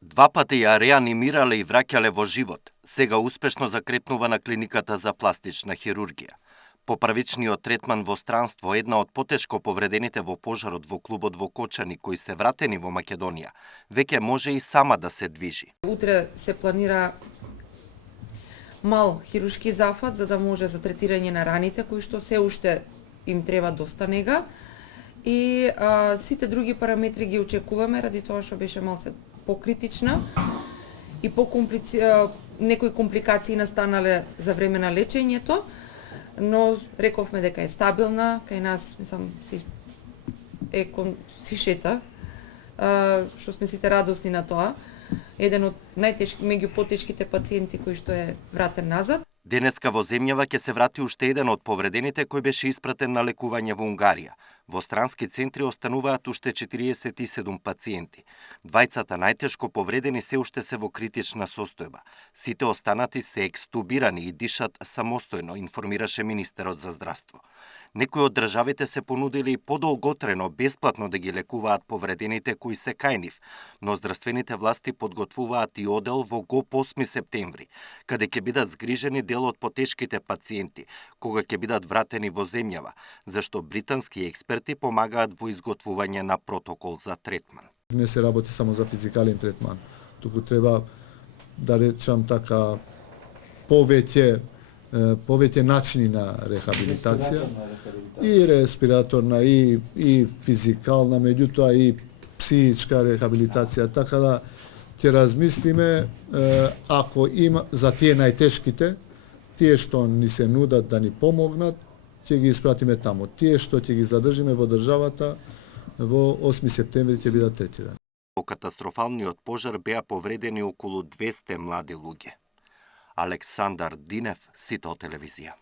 Два пати ја реанимирале и враќале во живот, сега успешно закрепнува на клиниката за пластична хирургија. По првичниот третман во странство, една од потешко повредените во пожарот во клубот во Кочани, кои се вратени во Македонија, веќе може и сама да се движи. Утре се планира мал хируршки зафат за да може за третирање на раните кои што се уште им треба доста нега и сите други параметри ги очекуваме ради тоа што беше малце покритична и некои компликации настанале за време на лечењето, но рековме дека е стабилна, кај нас, мислам, си шета, што сме сите радосни на тоа. Еден од меѓу потешките пациенти кој што е вратен назад. Денеска во земјава ќе се врати уште еден од повредените кој беше испратен на лекување во Унгарија. Во странски центри остануваат уште 47 пациенти. Двајцата најтешко повредени се уште се во критична состојба. Сите останати се екстубирани и дишат самостојно, информираше министерот за здравство. Некои од државите се понудили и подолготрено бесплатно да ги лекуваат повредените кои се кај нив, но здравствените власти подготвуваат и одел во ГОП 8 септември, каде ќе бидат згрижени дел од потешките пациенти, кога ќе бидат вратени во земјава, зашто британски експерти помагаат во изготвување на протокол за третман. Не се работи само за физикален третман, туку треба да речам така повеќе начини на рехабилитација, и респираторна, и физикална, меѓутоа и психичка рехабилитација, така да ќе размислиме ако има за тие најтешките, тие што ни се нудат да ни помогнат, ќе ги испратиме таму. Тие што ќе ги задржиме во државата, во 8 септември ќе бидат третирани. Во катастрофалниот пожар беа повредени околу 200 млади луѓе. Александар Динев, Сител телевизија.